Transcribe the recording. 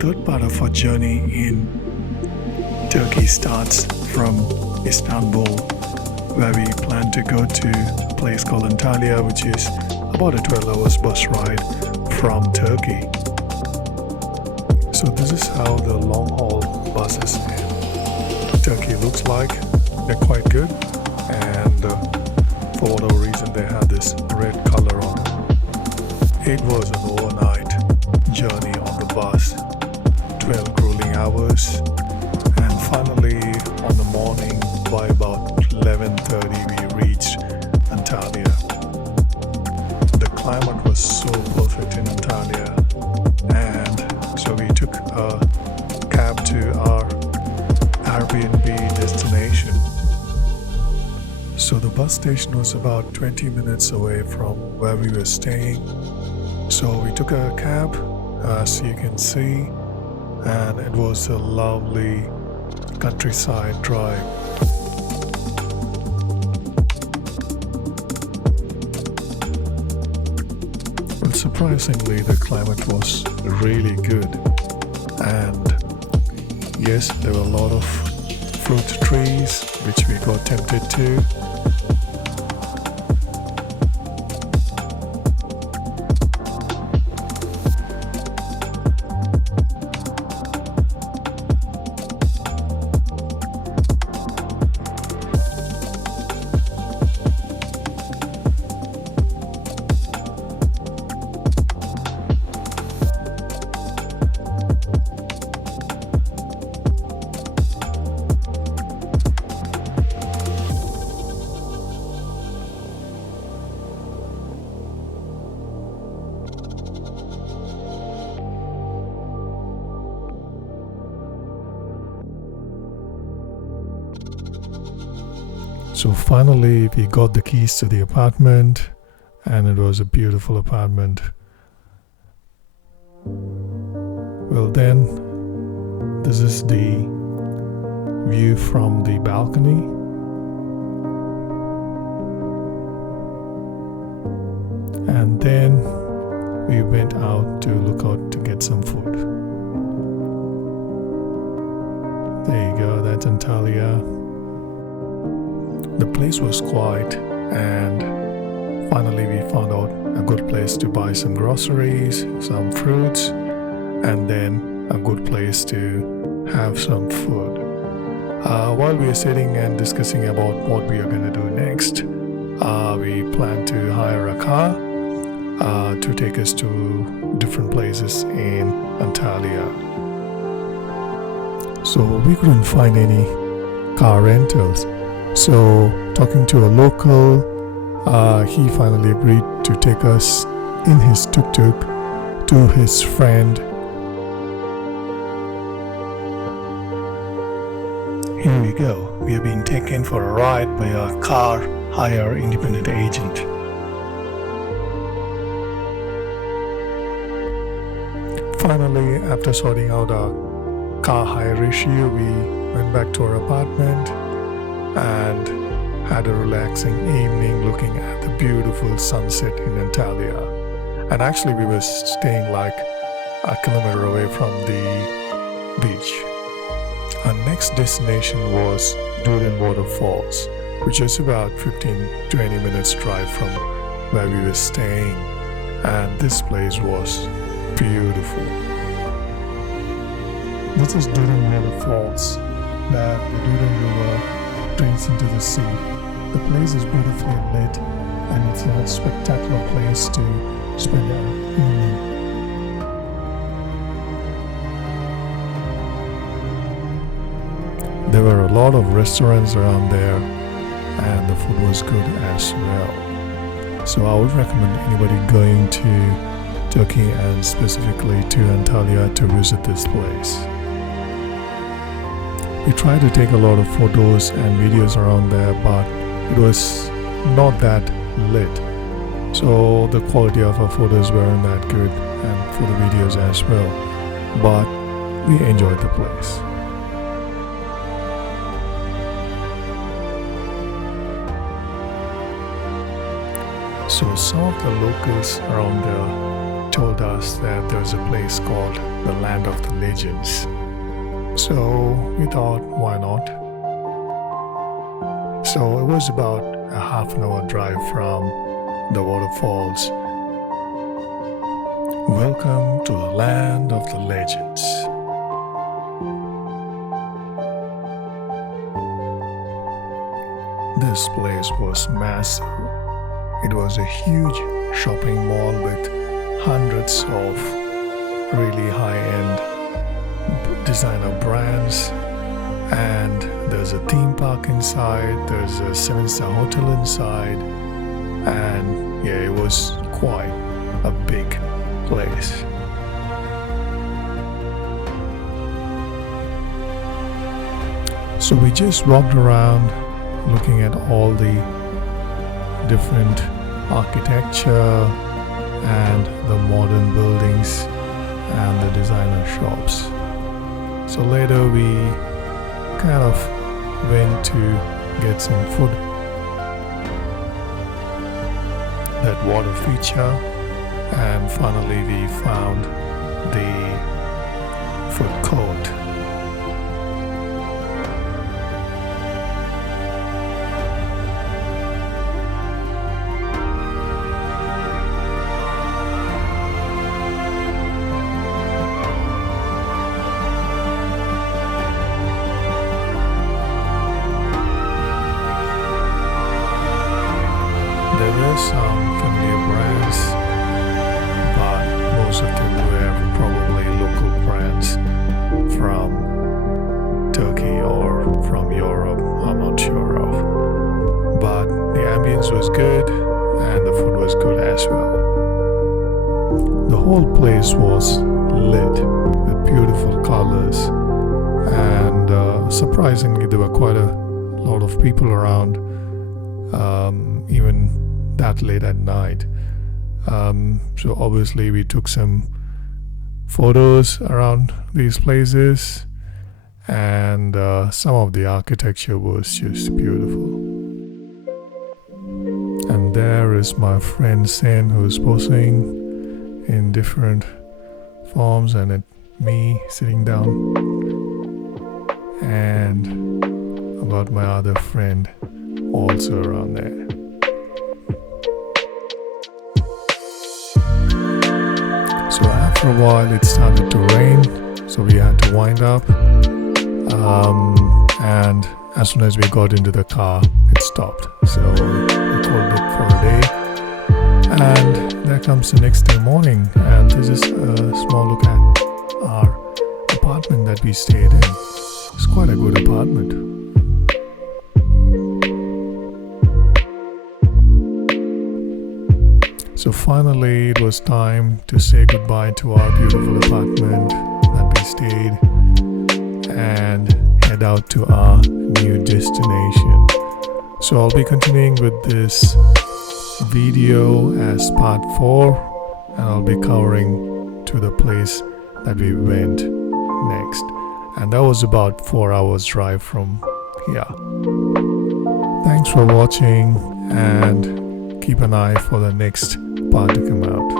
third part of our journey in Turkey starts from Istanbul, where we plan to go to a place called Antalya, which is about a 12 hours bus ride from Turkey. So this is how the long haul buses in Turkey looks like. They're quite good, and for whatever reason they have this red color on. It was an overnight journey on the bus, 12 grueling hours, and finally on the morning by about 11:30 we reached Antalya. The climate was so perfect in Antalya, and so we took a cab to our Airbnb destination. So the bus station was about 20 minutes away from where we were staying. So we took a cab, as you can see, and it was a lovely countryside drive. Well, surprisingly, the climate was really good, and yes, there were a lot of fruit trees which we got tempted to. So finally we got the keys to the apartment, and it was a beautiful apartment. Well then, this is the view from the balcony. And then we went out to look out to get some food. There you go, that's Antalya. The place was quiet, and finally we found out a good place to buy some groceries, some fruits, and then a good place to have some food. While we are sitting and discussing about what we are going to do next, we plan to hire a car to take us to different places in Antalya. So we couldn't find any car rentals. So talking to a local, he finally agreed to take us in his tuk-tuk to his friend. Here we go. We are being taken for a ride by a car hire independent agent. Finally, after sorting out our car hire issue, we went back to our apartment and had a relaxing evening looking at the beautiful sunset in Antalya. And actually we were staying like a kilometer away from the beach. Our next destination was Duran Waterfalls, which is about 15-20 minutes drive from where we were staying, and this place was beautiful. This is Duran Waterfalls, where the Duran River drains into the sea. The place is beautifully lit, and it's a spectacular place to spend an evening. There were a lot of restaurants around there, and the food was good as well. So I would recommend anybody going to Turkey, and specifically to Antalya, to visit this place. We tried to take a lot of photos and videos around there, but it was not that lit. So the quality of our photos weren't that good, and for the videos as well. But we enjoyed the place. So some of the locals around there told us that there's a place called the land of the legends. So we thought, why not? So it was about a half an hour drive from the waterfalls. Welcome to the land of the legends. This place was massive. It was a huge shopping mall with hundreds of really high-end designer brands, and there's a theme park inside, there's a 7-star hotel inside, and yeah, it was quite a big place. So we just walked around looking at all the different architecture and the modern buildings and the designer shops. So later we kind of went to get some food. That water feature, and finally we found the food court. There were some familiar brands, but most of them were probably local brands from Turkey or from Europe, I'm not sure of. But the ambience was good and the food was good as well. The whole place was lit with beautiful colors, and surprisingly there were quite a lot of people around, even that late at night. So obviously we took some photos around these places, and some of the architecture was just beautiful. And there is my friend Sen, who's posing in different forms, and at me sitting down, and about my other friend also around there. So after a while it started to rain, so we had to wind up, and as soon as we got into the car it stopped, so we called it for a day. And there comes the next day morning, and this is a small look at our apartment that we stayed in. It's quite a good apartment. So finally it was time to say goodbye to our beautiful apartment that we stayed and head out to our new destination. So I'll be continuing with this video as part 4, and I'll be covering to the place that we went next, and that was about 4 hours drive from here. Thanks for watching, and keep an eye for the next part to come out.